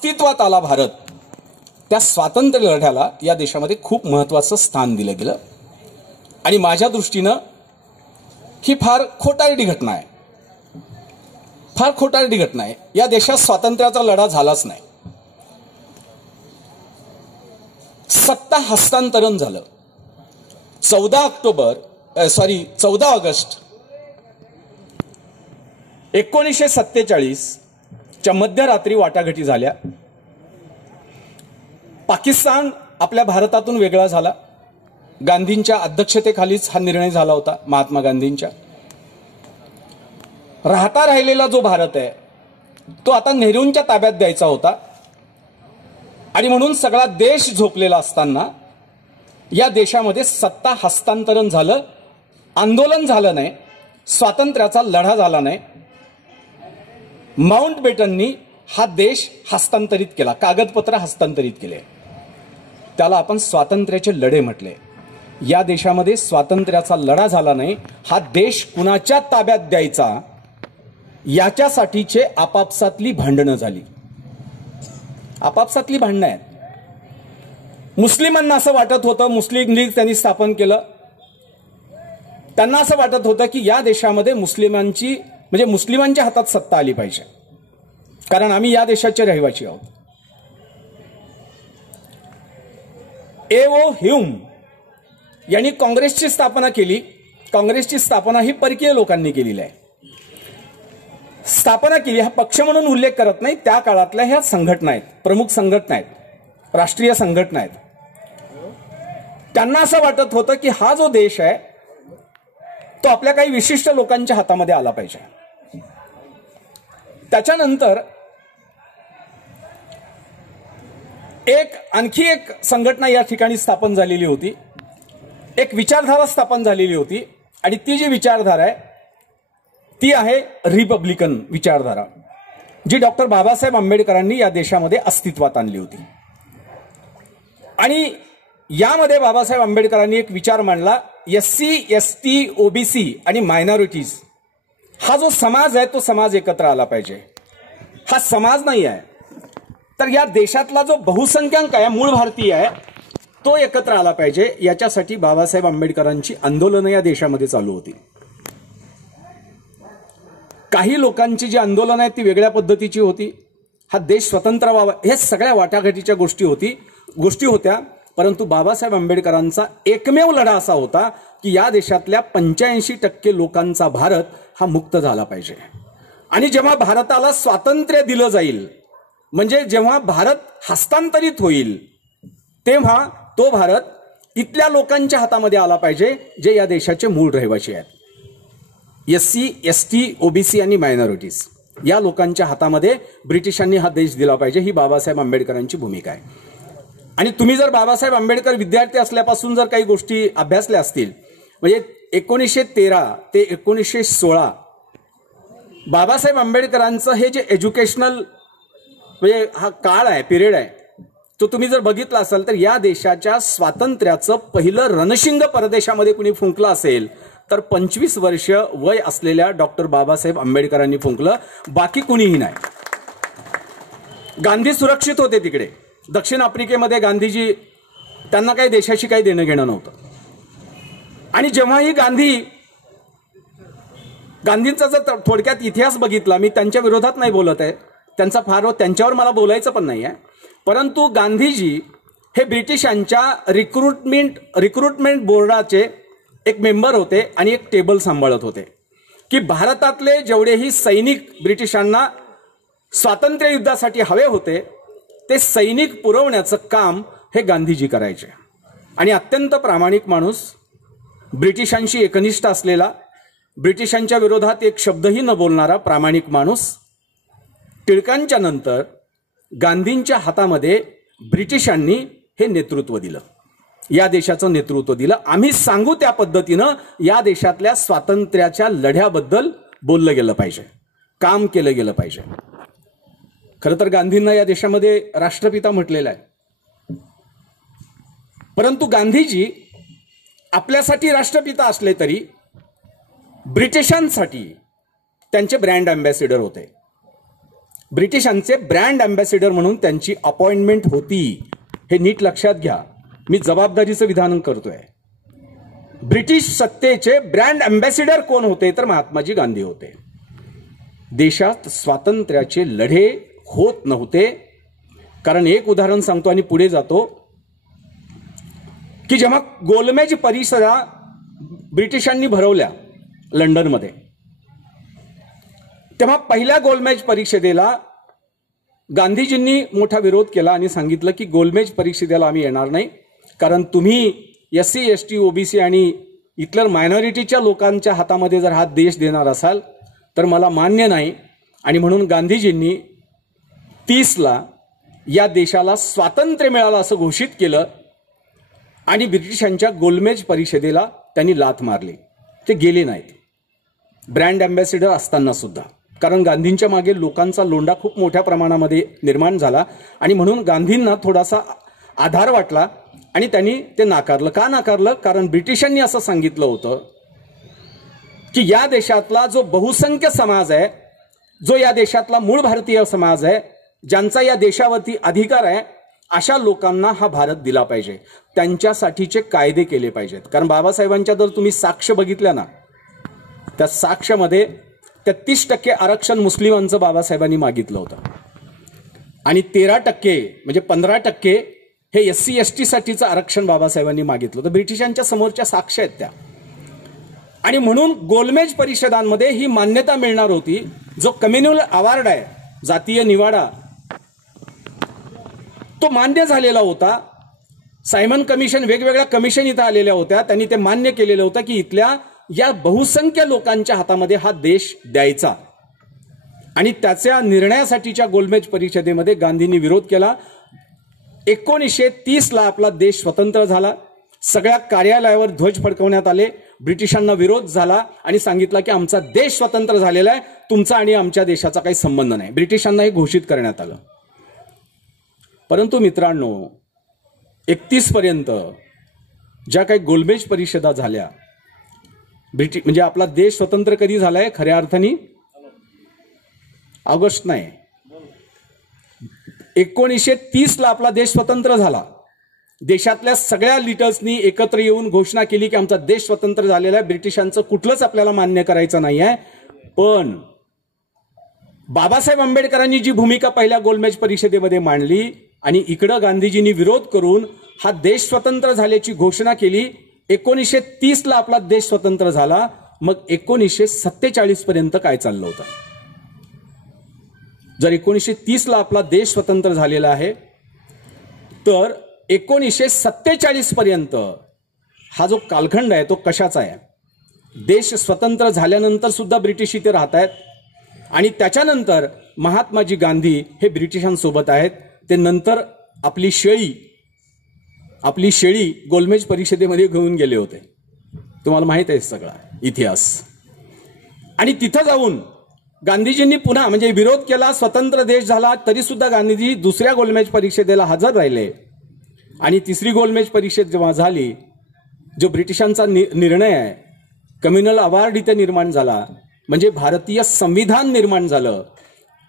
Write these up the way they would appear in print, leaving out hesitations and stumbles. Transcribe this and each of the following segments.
अस्तित्वात आला भारत, त्या स्वातंत्र्य लढ्याला या देशामध्ये खूप महत्त्वाचं स्थान दिलं गेलं. आणि माझ्या दृष्टीनं ही फार खोटारडी घटना आहे, फार खोटारडी घटना आहे. या देशात स्वातंत्र्याचा लढा झालाच नाही. सत्ता हस्तांतरण झालं 14 ऑगस्ट 1947 च्या मध्यरात्री वाटाघाटी झाल्या. पाकिस्तान आपल्या भारतातून वेगळा झाला. गांधींच्या अध्यक्षतेखालीच हा निर्णय झाला होता, महात्मा गांधींच्या. राहता राहिलेला जो भारत आहे तो आता नेहरूंच्या ताब्यात द्यायचा होता. आणि म्हणून सगळा देश झोपलेला असताना या देशामध्ये सत्ता हस्तांतरण झालं, आंदोलन झालं नाही, स्वातंत्र्याचा लढा झाला नाही. माउंटबेटननी हा देश हस्तांतरित केला, कागदपत्र हस्तांतरित केले. त्याला आपण स्वातंत्र्याचे लढे म्हटले. या देशामध्ये स्वातंत्र्याचा लढा झाला नाही. हा देश कुणाच्या ताब्यात द्यायचा याच्यासाठीचे आपापसातली भांडणं झाली. आपापसातली भांडणं आहेत. मुस्लिमांना असं वाटत होतं, मुस्लिम लीग त्यांनी स्थापन केलं. त्यांना असं वाटत होतं की या देशामध्ये मुस्लिमांच्या हातात सत्ता आली पाहिजे, कारण आम्ही या देशाचे रहिवासी आहोत. ए.ओ. ह्यूम यांनी काँग्रेसची स्थापना केली. काँग्रेसची स्थापना ही परकीय लोकांनी केलेली आहे. स्थापना केली, हा पक्ष म्हणून उल्लेख करत नाही. त्या काळातल्या ह्या संघटना आहेत, प्रमुख संघटना आहेत, राष्ट्रीय संघटना आहेत. त्यांना असं वाटत होतं की हा जो देश आहे तो आपल्या काही विशिष्ट लोकांच्या हातामध्ये आला पाहिजे. त्याच्यानंतर आणखी एक संघटना या ठिकाणी स्थापन झालेली होती, एक विचारधारा स्थापन झालेली होती. आणि ती जी विचारधारा आहे ती आहे रिपब्लिकन विचारधारा, जी डॉक्टर बाबासाहेब आंबेडकरांनी या देशामध्ये अस्तित्वात आणली होती. आणि यामध्ये बाबासाहेब आंबेडकरांनी एक विचार मांडला, SC, ST, OBC आणि मायनॉरिटीज हा जो समाज आहे तो समाज एकत्र आला पाहिजे. हा समाज नाही आहे, तर या देशातला जो बहुसंख्याक आहे, मूळ भारतीय आहे, तो एकत्र आला पाहिजे. याच्यासाठी बाबासाहेब आंबेडकरांची आंदोलनं या देशामध्ये चालू होती. काही लोकांची जी आंदोलनं आहेत ती वेगळ्या पद्धतीची होती. हा देश स्वतंत्र व्हावा, हे सगळ्या वाटाघाटीच्या गोष्टी होत्या. परंतु बाबासाहेब आंबेडकरांचा एकमेव लढा असा होता की या देशातल्या 85% लोकांचा भारत हा मुक्त झाला पाहिजे. आणि जेव्हा भारताला स्वातंत्र्य दिलं जाईल, म्हणजे जेव्हा भारत हस्तांतरित होईल, तेव्हा तो भारत इथल्या लोकांच्या हातामध्ये आला पाहिजे जे या देशाचे मूळ रहिवासी आहेत. SC, ST, OBC आणि मायनॉरिटीज या लोकांच्या हातामध्ये ब्रिटिशांनी हा देश दिला पाहिजे. ही बाबासाहेब आंबेडकरांची भूमिका आहे. आणि तुम्ही जर बाबासाहेब आंबेडकर विद्यार्थी असल्यापासून जर काही गोष्टी अभ्यासल्या असतील, म्हणजे 1913 ते 1916 बाबासाहेब आंबेडकरांचं हे जे एज्युकेशनल म्हणजे हा काळ आहे, पिरियड आहे, तो तुम्ही जर बघितला असाल तर या देशाच्या स्वातंत्र्याचं पहिलं रणशिंग परदेशामध्ये कुणी फुंकलं असेल तर 25 वर्ष वय असलेल्या डॉक्टर बाबासाहेब आंबेडकरांनी फुंकलं, बाकी कुणीही नाही. गांधी सुरक्षित होते तिकडे. दक्षिण आफ्रिकेमध्ये गांधीजी, त्यांना काही देशाशी काही देणं घेणं नव्हतं. आणि जेव्हाही गांधींचा जर थोडक्यात इतिहास बघितला, मी त्यांच्या विरोधात नाही बोलत आहे, त्यांच्यावर मला बोलायचं पण नाही आहे, परंतु गांधीजी हे ब्रिटिशांच्या रिक्रुटमेंट बोर्डाचे एक मेंबर होते आणि एक टेबल सांभाळत होते की भारतातले जेवढेही सैनिक ब्रिटिशांना स्वातंत्र्य युद्धासाठी हवे होते ते सैनिक पुरवण्याचं काम हे गांधीजी करायचे. आणि अत्यंत प्रामाणिक माणूस, ब्रिटिशांशी एकनिष्ठ असलेला, ब्रिटिशांच्या विरोधात एक शब्दही न बोलणारा प्रामाणिक माणूस. टिळकांच्या नंतर गांधींच्या हातामध्ये ब्रिटिशांनी हे नेतृत्व दिलं, या देशाचं नेतृत्व दिलं. आम्ही सांगू त्या पद्धतीनं या देशातल्या स्वातंत्र्याच्या लढ्याबद्दल बोललं गेलं पाहिजे, काम केलं गेलं पाहिजे. खरं तर गांधींना या देशामध्ये राष्ट्रपिता म्हटलेलं आहे, परंतु गांधीजी आपल्यासाठी राष्ट्रपिता असले तरी ब्रिटिशांसाठी त्यांचे ब्रँड अँबॅसिडर होते. ब्रिटिशांचे ब्रँड अँबॅसिडर म्हणून त्यांची अपॉइंटमेंट होती. हे नीट लक्षात घ्या, मी जबाबदारीचं विधान करतोय. ब्रिटिश सत्तेचे ब्रँड अँबॅसिडर कोण होते? तर महात्माजी गांधी होते. देशात स्वातंत्र्याचे लढे होत नव्हते. कारण एक उदाहरण सांगतो आणि पुढे जातो की जेव्हा गोलमेज परिषदा ब्रिटिशांनी भरवल्या लंडनमध्ये, तेव्हा पहिल्या गोलमेज परिषदेला गांधीजींनी मोठा विरोध केला आणि सांगितलं की गोलमेज परिषदेला आम्ही येणार नाही, कारण तुम्ही SC ST OBC आणि इतर मायनॉरिटीच्या लोकांच्या हातामध्ये जर हा देश देणार असाल तर मला मान्य नाही. आणि म्हणून गांधीजींनी 30ला या देशाला स्वातंत्र्य मिळालं असं घोषित केलं आणि ब्रिटिशांच्या गोलमेज परिषदेला त्यांनी लाथ मारली. ते गेले नाहीत ब्रँड अँबॅसिडर असताना सुद्धा, कारण गांधींच्या मागे लोकांचा लोंढा खूप मोठ्या प्रमाणामध्ये निर्माण झाला आणि म्हणून गांधींना थोडासा आधार वाटला आणि त्यांनी ते नाकारलं. का नाकारलं? कारण ब्रिटिशांनी असं सांगितलं होतं की या देशातला जो बहुसंख्य समाज आहे, जो या देशातला मूळ भारतीय समाज आहे, ज्यांचा या देशावरती अधिकार आहे, अशा लोकांना हा भारत दिला पाहिजे, त्यांच्यासाठीचे कायदे केले पाहिजेत. कारण बाबासाहेबांच्या जर तुम्ही साक्ष बघितल्या ना, त्या साक्षामध्ये 33% आरक्षण मुस्लिमांचं बाबासाहेबांनी मागितलं होतं आणि 13% म्हणजे 15% हे SC ST साठीचं आरक्षण बाबासाहेबांनी मागितलं होतं. ब्रिटिशांच्या समोरच्या साक्ष आहेत त्या. आणि म्हणून गोलमेज परिषदांमध्ये ही मान्यता मिळणार होती. जो कम्युनल अवॉर्ड आहे, जातीय निवाडा, तो मान्य झालेला होता. सायमन कमिशन, वेगवेगळ्या कमिशन इथं आलेल्या होत्या, त्यांनी ते मान्य केलेलं होतं की इथल्या या बहुसंख्य लोकांच्या हातामध्ये हा देश द्यायचा. आणि त्याच्या निर्णयासाठीच्या गोलमेज परिषदेमध्ये गांधींनी विरोध केला. 1930ला आपला देश स्वतंत्र झाला. सगळ्या कार्यालयावर ध्वज फडकवण्यात आले. ब्रिटिशांना विरोध झाला आणि सांगितलं की आमचा देश स्वतंत्र झालेला आहे, तुमचा आणि आमच्या देशाचा काही संबंध नाही. ब्रिटिशांना हे घोषित करण्यात आलं. परंतु मित्रांनो, 31 पर्यंत ज्या काही गोलमेज परिषदा झाल्या, म्हणजे आपला देश स्वतंत्र कधी झालाय खऱ्या अर्थाने? ऑगस्ट नाही, 1930ला आपला देश स्वतंत्र झाला. देशातल्या सगळ्या लिडर्सनी एकत्र येऊन घोषणा केली की आमचा देश स्वतंत्र झालेला आहे, ब्रिटिशांचं कुठलंच आपल्याला मान्य करायचं नाही आहे. पण बाबासाहेब आंबेडकरांनी जी भूमिका पहिल्या गोलमेज परिषदेमध्ये मांडली आणि इकडं गांधीजींनी विरोध करून हा देश स्वतंत्र झाल्याची घोषणा केली. 1930ला आपला देश स्वतंत्र झाला. मग 1947 पर्यंत काय चाललं होतं? जर 1930ला आपला देश स्वतंत्र झालेला आहे तर 1947 पर्यंत हा जो कालखंड आहे तो कशाचा आहे? देश स्वतंत्र झाल्यानंतर सुद्धा ब्रिटिश इथे राहत आहेत आणि त्याच्यानंतर महात्माजी गांधी हे ब्रिटिशांसोबत आहेत. ते नंतर आपली शेळी गोलमेज परिषदेमध्ये घेऊन गेले होते. तुम्हाला माहित आहे सगळा इतिहास. आणि तिथं जाऊन गांधीजींनी पुन्हा म्हणजे विरोध केला, स्वतंत्र देश झाला तरी सुद्धा गांधीजी दुसऱ्या गोलमेज परिषदेला हजर राहिले. आणि तिसरी गोलमेज परिषद जेव्हा झाली, जो ब्रिटिशांचा निर्णय आहे, कम्युनल अवॉर्ड इथे निर्माण झाला, म्हणजे भारतीय संविधान निर्माण झालं.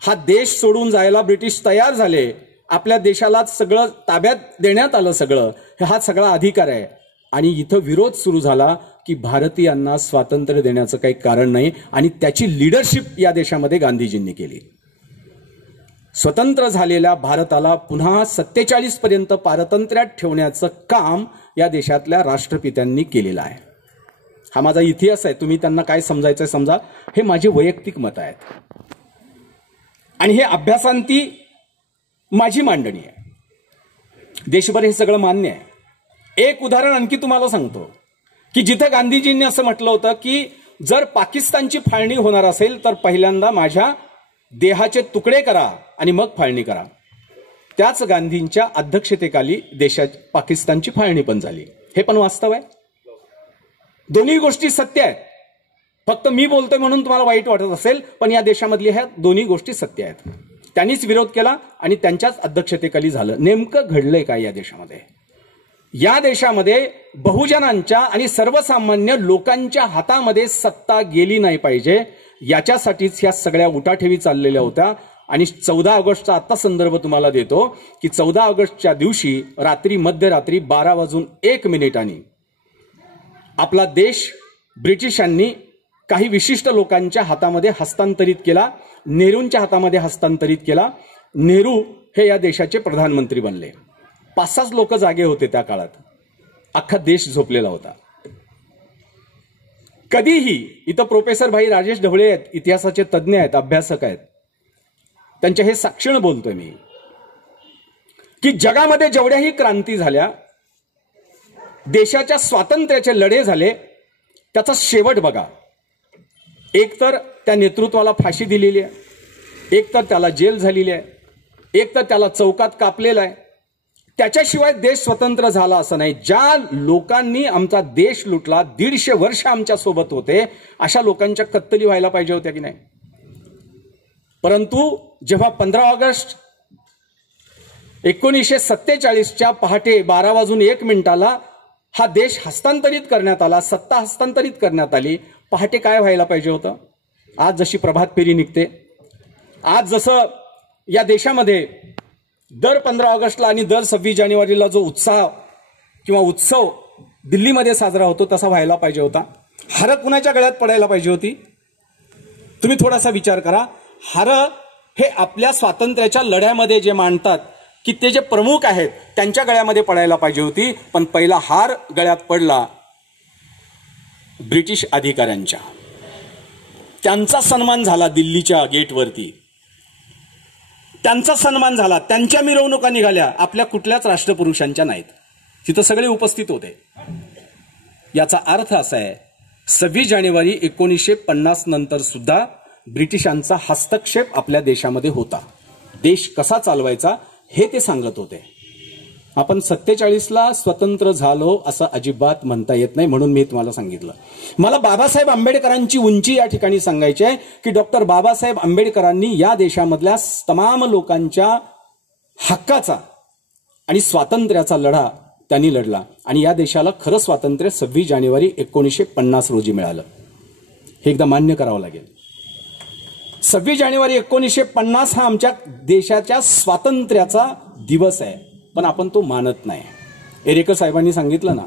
हा देश सोडून जायला ब्रिटिश तयार झाले. आपल्या देशाला सगळं ताब्यात देण्यात आलं, सगळं हा सगळा अधिकार आहे. आणि इथं विरोध सुरू झाला की भारतीयांना स्वातंत्र्य देण्याचं काही कारण नाही आणि त्याची लीडरशिप या देशामध्ये गांधीजींनी केली. स्वतंत्र झालेल्या भारताला पुन्हा 47 पर्यंत पारतंत्र्यात ठेवण्याचं काम या देशातल्या राष्ट्रपित्यांनी केलेलं आहे. हा माझा इतिहास आहे. तुम्ही त्यांना काय समजायचं समजा, हे माझे वैयक्तिक मत आहेत आणि हे अभ्यासांती माझी मांडणी आहे. देशभर हे सगळं मान्य आहे. एक उदाहरण आणखी तुम्हाला सांगतो की जिथं गांधीजींनी असं म्हटलं होतं की जर पाकिस्तानची फाळणी होणार असेल तर पहिल्यांदा माझ्या देहाचे तुकडे करा आणि मग फाळणी करा. त्याच गांधींच्या अध्यक्षतेखाली पाकिस्तानची फाळणी पण झाली. हे पण वास्तव आहे. दोन्ही गोष्टी सत्य आहेत. फक्त मी बोलतोय म्हणून तुम्हाला वाईट वाटत असेल, पण या देशामधल्या ह्या दोन्ही गोष्टी सत्य आहेत. त्यांनीच विरोध केला आणि त्यांच्याच अध्यक्षतेखाली झालं. नेमकं घडलंय काय या देशामध्ये? या देशामध्ये बहुजनांच्या आणि सर्वसामान्य लोकांच्या हातामध्ये सत्ता गेली नाही पाहिजे, याच्यासाठीच ह्या सगळ्या उठाठेवी चाललेल्या होत्या. आणि 14 ऑगस्टचा आता संदर्भ तुम्हाला देतो की 14 ऑगस्टच्या दिवशी मध्यरात्री 12:01 आपला देश ब्रिटिशांनी काही विशिष्ट लोकांच्या हातामध्ये हस्तांतरित केला, नेहरूंच्या हातामध्ये हस्तांतरित केला. नेहरू हे या देशाचे प्रधानमंत्री बनले. 5-6 लोक जागे होते त्या काळात. अख्खा देश झोपलेला होता. कधीही इथं प्रोफेसर भाई राजेश ढवळे आहेत, इतिहासाचे तज्ज्ञ आहेत, अभ्यासक आहेत, त्यांच्या हे साक्षीनं बोलतोय मी की जगामध्ये जेवढ्याही क्रांती झाल्या, देशाच्या स्वातंत्र्याचे लढे झाले, त्याचा शेवट बघा. एक तर त्या नेतृत्वाला फाशी दिलेली आहे, एक तर त्याला जेल झालेली आहे, एक तर त्याला चौकात कापलेला आहे. त्याच्याशिवाय देश स्वतंत्र झाला असं नाही. ज्या लोकांनी आमचा देश लुटला, 150 वर्ष आमच्या सोबत होते, अशा लोकांच्या कत्तली व्हायला पाहिजे होत्या की नाही. परंतु जेव्हा 15 ऑगस्ट 1947च्या पहाटे 12:01 हा देश हस्तांतरित करण्यात आला, सत्ता हस्तांतरित करण्यात आली, पहाटे काय व्हायला पाहिजे होतं? आज जशी प्रभात फेरी निघते, आज जसं या देशामध्ये दर 15 ऑगस्टला आणि दर 26 जानेवारीला जो उत्साह किंवा उत्सव दिल्लीमध्ये साजरा होतो, तसा व्हायला पाहिजे होता. हार कुणाच्या गळ्यात पडायला पाहिजे होती? तुम्ही थोडासा विचार करा. हार हे आपल्या स्वातंत्र्याच्या लढ्यामध्ये जे मांडतात की ते जे प्रमुख आहेत त्यांच्या गळ्यामध्ये पडायला पाहिजे होती. पण पहिला हार गळ्यात पडला ब्रिटिश अधिकाऱ्यांच्या. त्यांचा सन्मान झाला दिल्लीच्या गेटवरती, त्यांचा सन्मान झाला, त्यांच्या मिरवणुका निघाल्या, आपल्या कुठल्याच राष्ट्रपुरुषांच्या नाहीत. तिथं सगळे उपस्थित होते. याचा अर्थ असा आहे, 26 जानेवारी 1950 नंतर सुद्धा ब्रिटिशांचा हस्तक्षेप आपल्या देशामध्ये होता. देश कसा चालवायचा हे ते सांगत होते. आपण 47ला स्वतंत्र झालो असं अजिबात म्हणता येत नाही. म्हणून मी तुम्हाला सांगितलं, मला बाबासाहेब आंबेडकरांची उंची या ठिकाणी सांगायची आहे की डॉक्टर बाबासाहेब आंबेडकरांनी या देशामधल्या तमाम लोकांच्या हक्काचा आणि स्वातंत्र्याचा लढा त्यांनी लढला आणि या देशाला खरं स्वातंत्र्य 26 जानेवारी 1950 रोजी मिळालं. हे एकदा मान्य करावं लागेल. 26 जानेवारी 1950 हा आमच्या देशाच्या स्वातंत्र्याचा दिवस आहे, पण आपण तो मानत नाही. एरेकर साहेबांनी सांगितलं ना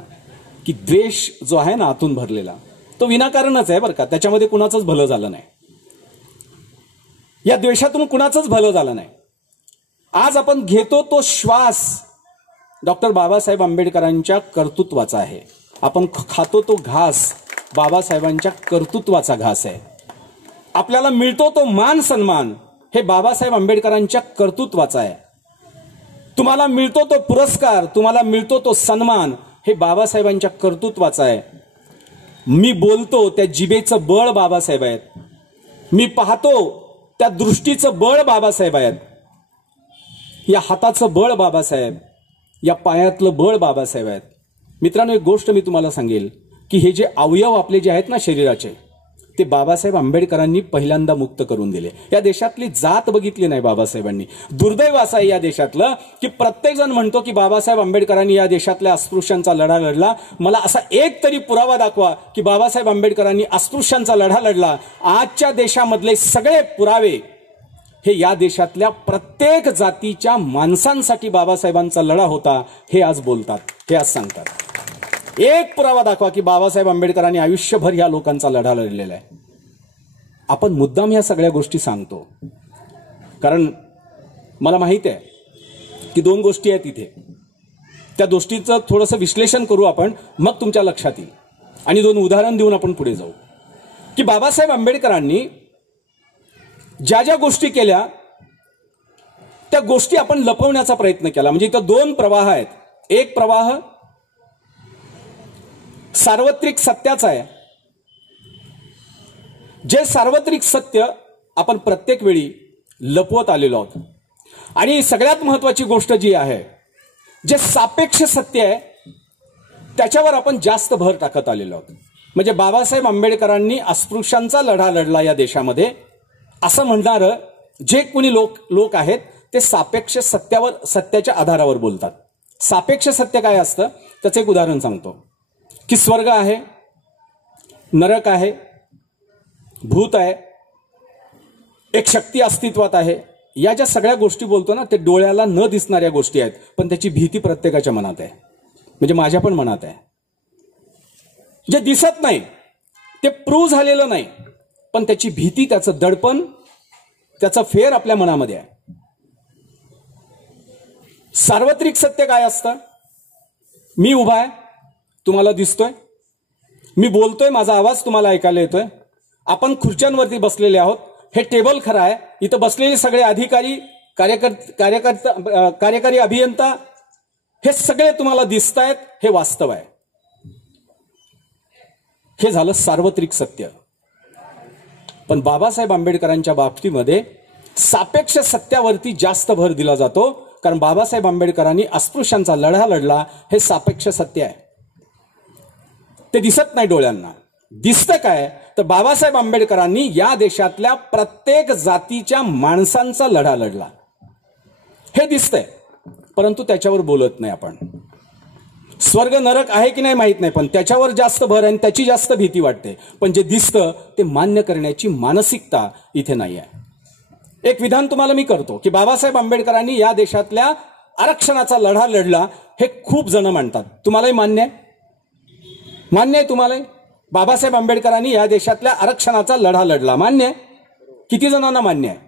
की द्वेष जो आहे ना आतून भरलेला, तो विनाकारणच आहे बरं का. त्याच्यामध्ये कुणाचंच भलं झालं नाही. या द्वेषातून कुणाचंच भलं झालं नाही. आज आपण घेतो तो श्वास डॉक्टर बाबासाहेब आंबेडकरांच्या कर्तृत्वाचा आहे. आपण खातो तो घास बाबासाहेबांच्या कर्तृत्वाचा घास आहे. आपल्याला मिळतो तो मान सन्मान हे बाबासाहेब आंबेडकरांच्या कर्तृत्वाचा आहे. तुम्हाला मिळतो तो पुरस्कार, तुम्हाला मिळतो तो सन्मान हे बाबासाहेबांच्या कर्तृत्वाचा आहे. मी बोलतो त्या जिभेचं बळ बाबासाहेब आहेत. मी पाहतो त्या दृष्टीचं बळ बाबासाहेब आहेत. या हाताचं बळ बाबासाहेब, या पायातलं बळ बाबासाहेब आहेत. मित्रांनो, एक गोष्ट मी तुम्हाला सांगेल की हे जे अवयव आपले जे आहेत ना शरीराचे, ते बाबासाहेब आंबेडकरांनी पहिल्यांदा मुक्त करून दिले. या देशातली जात बघितली नाही बाबासाहेबांनी. दुर्दैव असं आहे या देशातलं की प्रत्येक जण म्हणतो की बाबासाहेब आंबेडकरांनी या देशातल्या अस्पृश्यांचा लढा लढला. मला असा एक तरी पुरावा दाखवा की बाबासाहेब आंबेडकरांनी अस्पृश्यांचा लढा लढला. आजच्या देशामधले सगळे पुरावे हे या देशातल्या प्रत्येक जातीच्या माणसांसाठी बाबासाहेबांचा लढा होता हे आज बोलतात, हे आज सांगतात. एक पुरावा दाखवा की बाबासाहेब आंबेडकरांनी आयुष्यभर या लोकांचा लढा लढलेला आहे. आपण मुद्दाम ह्या सगळ्या गोष्टी सांगतो कारण मला माहिती आहे की 2 गोष्टी आहेत इथे. त्या गोष्टीचं थोडंसं विश्लेषण करू आपण, मग तुमच्या लक्षात येईल आणि 2 उदाहरण देऊन आपण पुढे जाऊ की बाबासाहेब आंबेडकरांनी ज्या ज्या गोष्टी केल्या त्या गोष्टी आपण लपवण्याचा प्रयत्न केला. म्हणजे इथं 2 प्रवाह आहेत. एक प्रवाह सार्वत्रिक सत्याचा आहे. जे सार्वत्रिक सत्य आपण प्रत्येक वेळी लपवत आलेलो आहोत. आणि सगळ्यात महत्वाची गोष्ट जी आहे, जे सापेक्ष सत्य आहे त्याच्यावर आपण जास्त भर टाकत आलेलो आहोत. म्हणजे बाबासाहेब आंबेडकरांनी अस्पृश्यांचा लढा लढला या देशामध्ये असं म्हणणारं जे कोणी लोक आहेत ते सापेक्ष सत्याच्या आधारावर बोलतात. सापेक्ष सत्य काय असतं त्याचं एक उदाहरण सांगतो की स्वर्ग आहे, नरक आहे, भूत आहे, एक शक्ती अस्तित्वात आहे, या ज्या सगळ्या गोष्टी बोलतो ना, ते डोळ्याला न दिसणाऱ्या गोष्टी आहेत, पण त्याची भीती प्रत्येकाच्या मनात आहे. म्हणजे माझ्या पण मनात आहे. जे दिसत नाही, ते प्रूव्ह झालेलं नाही, पण त्याची भीती, त्याचं दडपण, त्याचा फेर आपल्या मनामध्ये आहे. सार्वत्रिक सत्य काय असतं? मी उभा आहे, तुम्हाला दिसतोय. मी बोलतोय, माझा आवाज तुम्हाला ऐकायला येतोय. आपण खुर्च्यांवरती बसलेले आहोत. हे टेबल खरं आहे. इथं बसलेले सगळे अधिकारी, कार्यकारी अभियंता, हे सगळे तुम्हाला दिसत आहेत. हे वास्तव आहे. हे झालं सार्वत्रिक सत्य. पण बाबासाहेब आंबेडकरांच्या बाबतीमध्ये सापेक्ष सत्यावरती जास्त भर दिला जातो, कारण बाबासाहेब आंबेडकरांनी अस्पृश्यांचा लढा लढला. हे सापेक्ष सत्य आहे. ते दिसत नाही डोळ्यांना. दिसतं काय? तर बाबासाहेब आंबेडकरांनी या देशातल्या प्रत्येक जातीच्या माणसांचा लढा लढला. हे दिसतंय, परंतु त्याच्यावर बोलत नाही आपण. स्वर्ग नरक आहे की नाही माहित नाही, पण त्याच्यावर जास्त भर आहे आणि त्याची जास्त भीती वाटते. पण जे दिसतं ते मान्य करण्याची मानसिकता इथे नाही आहे. एक विधान तुम्हाला मी करतो की बाबासाहेब आंबेडकरांनी या देशातल्या आरक्षणाचा लढा लढला. हे खूप जण मानतात. तुम्हालाही मान्य आहे? मान्य आहे तुम्हाला? बाबासाहेब आंबेडकरांनी या देशातल्या आरक्षणाचा लढा लढला, मान्य आहे? किती जणांना मान्य आहे?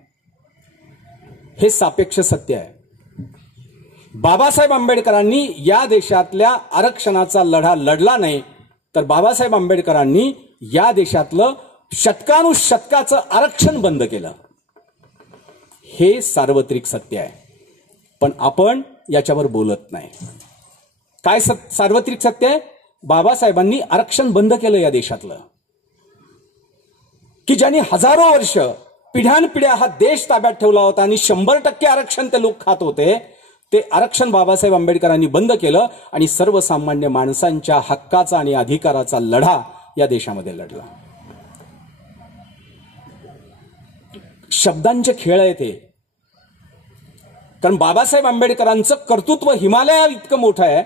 हे सापेक्ष सत्य आहे. बाबासाहेब आंबेडकरांनी या देशातल्या आरक्षणाचा लढा लढला नाही, तर बाबासाहेब आंबेडकरांनी या देशातलं शतकानुशतकाचं आरक्षण बंद केलं. हे सार्वत्रिक सत्य आहे. पण आपण याच्यावर बोलत नाही. काय सार्वत्रिक सत्य आहे? बाबासाहेबांनी आरक्षण बंद केलं या देशातलं, की ज्यांनी हजारो वर्ष, पिढ्यानपिढ्या हा देश ताब्यात ठेवला होता आणि 100% आरक्षण ते लोक खात होते. ते आरक्षण बाबासाहेब आंबेडकरांनी बंद केलं आणि सर्वसामान्य माणसांच्या हक्काचा आणि अधिकाराचा लढा या देशामध्ये लढला. शब्दांचे खेळ आहे ते. कारण बाबासाहेब आंबेडकरांचं कर्तृत्व हिमालया इतकं मोठं आहे.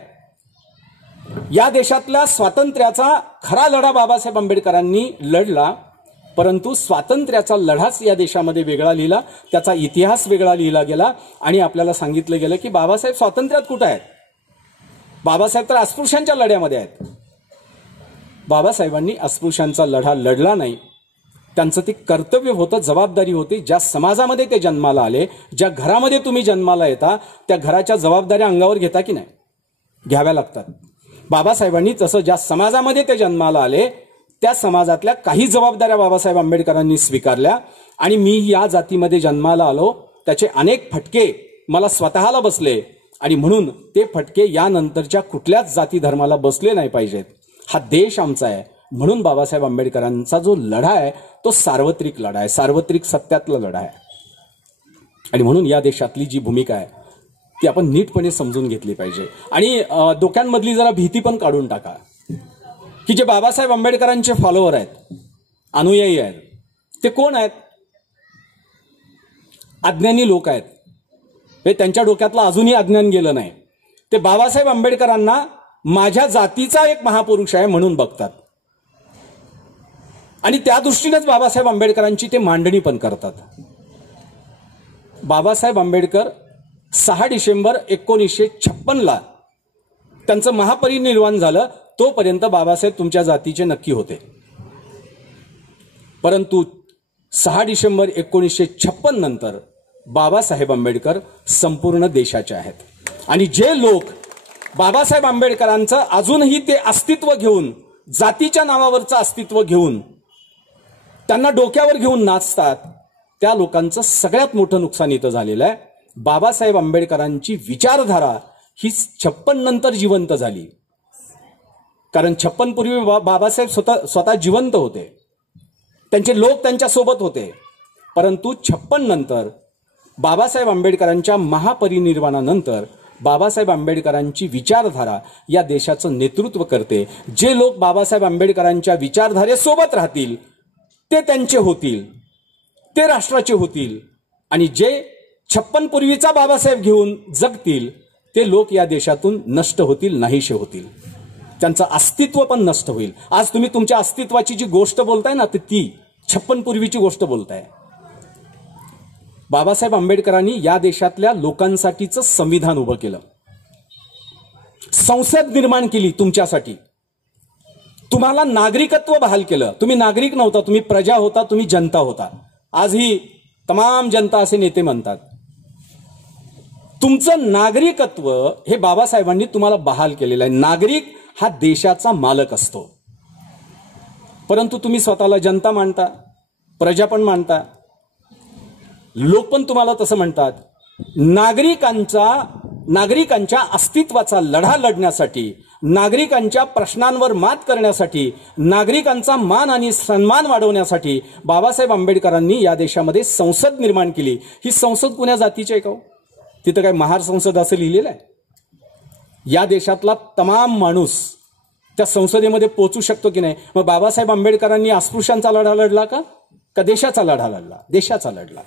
या देशातल्या स्वातंत्र्याचा खरा लढा बाबासाहेब आंबेडकरांनी लढला, परंतु स्वातंत्र्याचा लढाच या देशामध्ये वेगळा लिहिला, त्याचा इतिहास वेगळा लिहिला गेला आणि आपल्याला सांगितलं गेलं की बाबासाहेब स्वातंत्र्यात कुठं आहेत? बाबासाहेब तर अस्पृश्यांच्या लढ्यामध्ये आहेत. बाबासाहेबांनी अस्पृश्यांचा लढा लढला नाही. त्यांचं ते कर्तव्य होतं, जबाबदारी होती. ज्या समाजामध्ये ते जन्माला आले, ज्या घरामध्ये तुम्ही जन्माला येता, त्या घराच्या जबाबदाऱ्या अंगावर घेता की नाही? घ्याव्या लागतात. बाबासाहेबांनी तसं ज्या समाजामध्ये ते जन्माला आले, त्या समाजातल्या काही जबाबदाऱ्या बाबासाहेब आंबेडकरांनी स्वीकारल्या. आणि मी या जातीमध्ये जन्माला आलो, त्याचे अनेक फटके मला स्वतःला बसले आणि म्हणून ते फटके यानंतरच्या कुठल्याच जाती धर्माला बसले नाही पाहिजेत. हा देश आमचा आहे. म्हणून बाबासाहेब आंबेडकरांचा जो लढा आहे तो सार्वत्रिक लढा आहे, सार्वत्रिक सत्यातला लढा आहे. आणि म्हणून या देशातली जी भूमिका आहे ती आपण नीटपणे समजून घेतली पाहिजे. आणि डोक्यांमधली जरा भीती पण काढून टाका की जे बाबासाहेब आंबेडकरांचे फॉलोअर आहेत, अनुयायी आहेत, ते कोण आहेत? अज्ञानी लोक आहेत. हे त्यांच्या डोक्यातलं अजूनही अज्ञान गेलं नाही. ते बाबासाहेब आंबेडकरांना माझ्या जातीचा एक महापुरुष आहे म्हणून बघतात आणि त्या दृष्टीनेच बाबासाहेब आंबेडकरांची ते मांडणी पण करतात. बाबासाहेब आंबेडकर 6 डिसेंबर 1956 त्यांचं महापरिनिर्वाण झालं. तोपर्यंत बाबासाहेब तुमच्या जातीचे नक्की होते. परंतु 6 डिसेंबर 1956 नंतर बाबासाहेब आंबेडकर संपूर्ण देशाचे आहेत. आणि जे लोक बाबासाहेब आंबेडकरांचं अजूनही ते अस्तित्व घेऊन, जातीच्या नावावरचं अस्तित्व घेऊन, त्यांना डोक्यावर घेऊन नाचतात, त्या लोकांचं सगळ्यात मोठं नुकसान इथं झालेलं आहे. बाबासाहेब आंबेडकरांची विचारधारा ही 56 नंतर जिवंत झाली. कारण 56 पूर्वी बाबासाहेब स्वतः जिवंत होते, त्यांचे लोक त्यांच्यासोबत होते. परंतु 56 नंतर बाबासाहेब आंबेडकरांच्या महापरिनिर्वाणानंतर बाबासाहेब आंबेडकरांची विचारधारा या देशाचं नेतृत्व करते. जे लोक बाबासाहेब आंबेडकरांच्या विचारधारेसोबत राहतील ते त्यांचे होतील, ते राष्ट्राचे होतील. आणि जे 56 पूर्वीचा बाबासाहेब घेऊन जगतील ते लोक या देशातून नष्ट होतील, नाहीशे होतील. त्यांचं अस्तित्व पण नष्ट होईल. आज तुम्ही तुमच्या अस्तित्वाची जी गोष्ट बोलताय ना, ती 56 पूर्वीची गोष्ट बोलताय. बाबासाहेब आंबेडकरांनी या देशातल्या लोकांसाठीचं संविधान उभं केलं, संसद निर्माण केली तुमच्यासाठी, तुम्हाला नागरिकत्व बहाल केलं. तुम्ही नागरिक नव्हता, तुम्ही प्रजा होता, तुम्ही जनता होता. आजही तमाम जनता असे नेते म्हणतात. तुमचं नागरिकत्व हे बाबासाहेबांनी तुम्हाला बहाल केलेलं आहे. नागरिक हा देशाचा मालक असतो. परंतु तुम्ही स्वतःला जनता मानता, प्रजा पण मानता, लोक पण तुम्हाला तसं म्हणतात. नागरिकांच्या अस्तित्वाचा लढा लढण्यासाठी, नागरिकांच्या प्रश्नांवर मात करण्यासाठी, नागरिकांचा मान आणि सन्मान वाढवण्यासाठी बाबासाहेब आंबेडकरांनी या देशामध्ये संसद निर्माण केली. ही संसद कुण्या जातीची आहे का? तिथं काय महार संसद असं लिहिलेलं आहे? या देशातला तमाम माणूस त्या संसदेमध्ये पोहोचू शकतो की नाही? मग बाबासाहेब आंबेडकरांनी अस्पृश्यांचा लढा लढला का देशाचा लढा लढला? देशाचा लढला.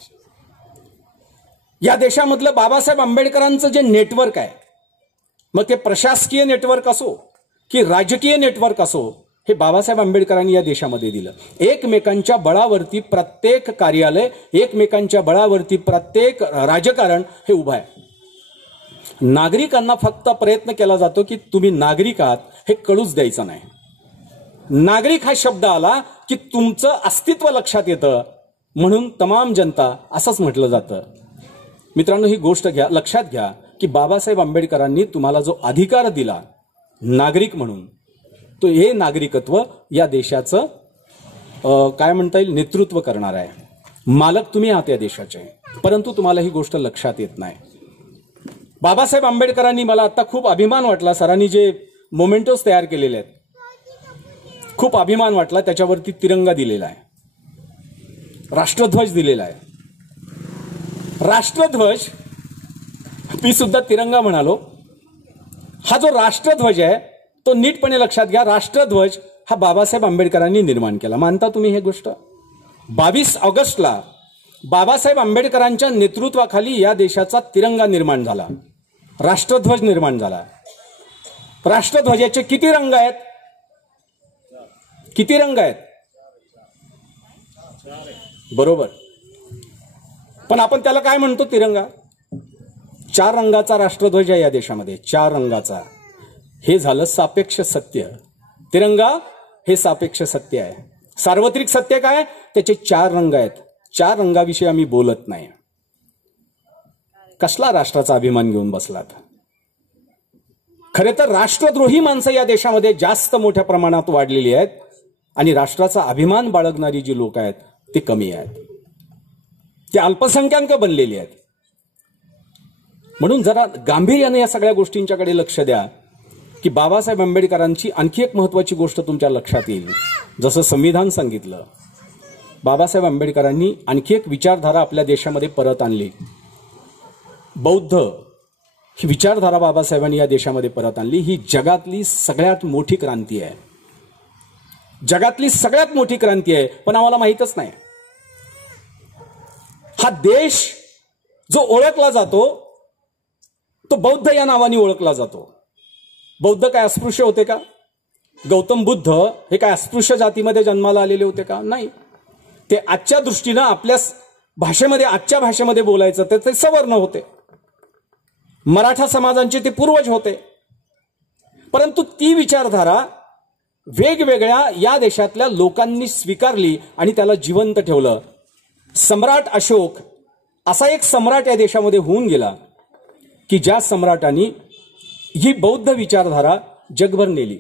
या देशामधलं बाबासाहेब आंबेडकरांचं जे नेटवर्क आहे, मग ते प्रशासकीय नेटवर्क असो की राजकीय नेटवर्क असो, हे बाबासाहेब आंबेडकरांनी या देशामध्ये दिलं. एकमेकांच्या बळावरती प्रत्येक कार्यालय, एकमेकांच्या बळावरती प्रत्येक राजकारण हे उभं आहे. नागरिकांना फक्त प्रयत्न केला जातो की तुम्ही नागरिक आहात हे कळूच द्यायचं नाही. नागरिक हा शब्द आला की तुमचं अस्तित्व लक्षात येतं, म्हणून तमाम जनता असंच म्हटलं जातं. मित्रांनो, ही गोष्ट लक्षात घ्या की बाबासाहेब आंबेडकरांनी तुम्हाला जो अधिकार दिला नागरिक म्हणून, तो हे नागरिकत्व या देशाचं काय म्हणता येईल, नेतृत्व करणार आहे. मालक तुम्ही आहात या देशाचे, परंतु तुम्हाला ही गोष्ट लक्षात येत नाही. बाबासाहेब आंबेडकरांनी, मला आता खूप अभिमान वाटला, सरांनी जे मोमेंटोज तयार केलेले आहेत, खूप अभिमान वाटला. त्याच्यावरती तिरंगा दिलेला आहे, राष्ट्रध्वज दिलेला आहे. राष्ट्रध्वज, मी सुद्धा तिरंगा म्हणालो. हा जो राष्ट्रध्वज आहे तो नीटपणे लक्षात घ्या. राष्ट्रध्वज हा बाबासाहेब आंबेडकरांनी निर्माण केला. मानता तुम्ही हे गोष्ट? 22 ऑगस्टला बाबासाहेब आंबेडकरांच्या नेतृत्वाखाली या देशाचा तिरंगा निर्माण झाला, राष्ट्रध्वज निर्माण झाला. राष्ट्रध्वजाचे किती रंग आहेत? किती रंग आहेत? बरोबर. पण आपण त्याला काय म्हणतो? तिरंगा. 4 रंगाचा राष्ट्रध्वज आहे या देशामध्ये, 4 रंगाचा. हे झालं सापेक्ष सत्य. तिरंगा हे सापेक्ष सत्य आहे. सार्वत्रिक सत्य काय? त्याचे 4 रंग आहेत. 4 रंगाविषयी आम्ही बोलत नाही. कसला राष्ट्राचा अभिमान घेऊन बसलात? खरे तर राष्ट्रद्रोही माणसं या देशामध्ये जास्त मोठ्या प्रमाणात वाढलेली आहेत आणि राष्ट्राचा अभिमान बाळगणारी जी लोक आहेत ती कमी आहेत. ते अल्पसंख्याक बनलेली आहेत. म्हणून जरा गांभीर्याने या सगळ्या गोष्टींच्याकडे लक्ष द्या की बाबासाहेब आंबेडकरांची आणखी एक महत्वाची गोष्ट तुमच्या लक्षात येईल. जसं संविधान सांगितलं, बाबासाहेब आंबेडकरांनी आणखी एक विचारधारा आपल्या देशामध्ये परत आणली. बौद्ध ही विचारधारा बाबासाहेबांनी या देशामध्ये परत आणली. ही जगातली सगळ्यात मोठी क्रांती आहे. जगातली सगळ्यात मोठी क्रांती आहे, पण आम्हाला माहीतच नाही. हा देश जो ओळखला जातो तो बौद्ध या नावाने ओळखला जातो. बौद्ध काय अस्पृश्य होते का? गौतम बुद्ध हे काय अस्पृश्य जातीमध्ये जन्माला आलेले होते का? नाही. ते आजच्या दृष्टीनं आपल्या भाषेमध्ये, आजच्या भाषेमध्ये बोलायचं तर ते सवर्ण होते. मराठा समाजांचे ते पूर्वज होते. परंतु ती विचारधारा वेगवेगळ्या या देशातल्या लोकांनी स्वीकारली आणि त्याला जिवंत ठेवलं. सम्राट अशोक असा एक सम्राट या देशामध्ये होऊन गेला की ज्या सम्राटांनी ही बौद्ध विचारधारा जगभर नेली.